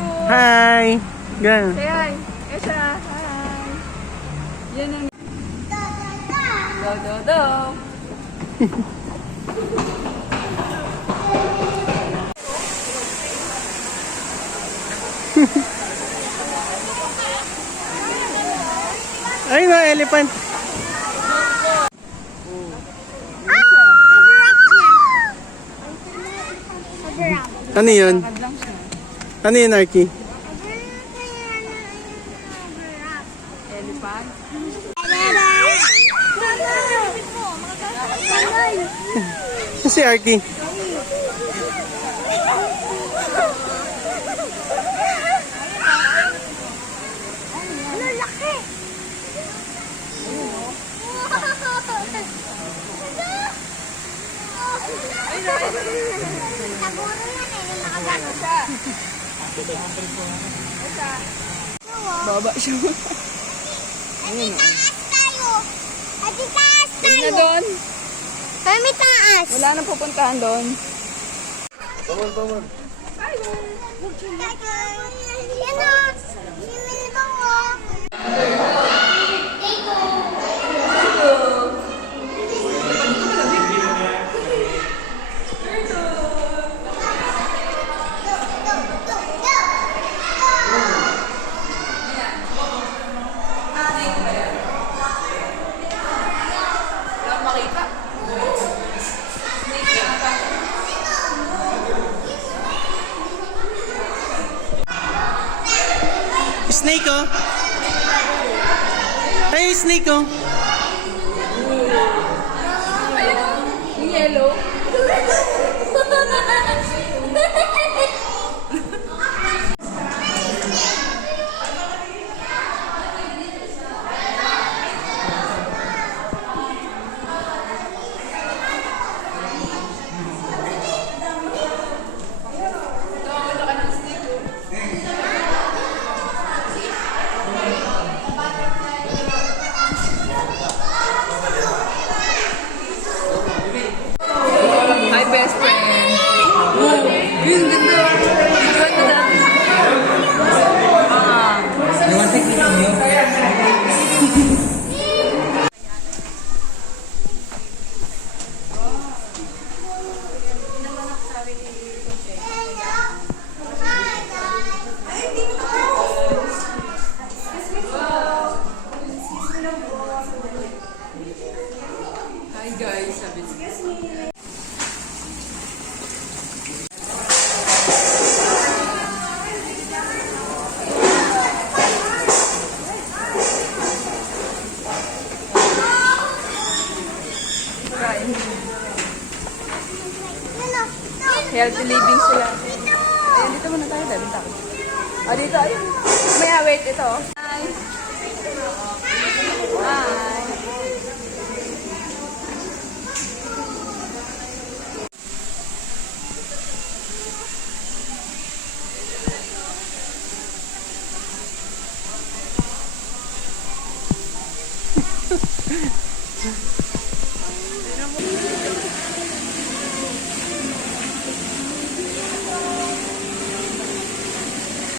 cute. Hi! Gan. Say hi. Esha, hi. Yan ang... Do. Ay, mga elephant. Ano yun? Kadlang siya. Ano yun, Arky? Elephant. Si Arky. Baba siya. Ati taas tayo! Ati taas Huwag na tayo! doon. Kami taas! Wala nang pupuntahan doon. Pamon. Yan o! Simin ba ko? Snake, oh. Ay, snake, oh. Yung yellow. Hi, best friend. Oh, yun, ganda. Ganda natin. Hi guys, sabi niya. Healthy living sila. Ayun, dito muna tayo. Dito tayo. Ah, dito. Ayun. Maya, wait. Ito. Hi. Hi.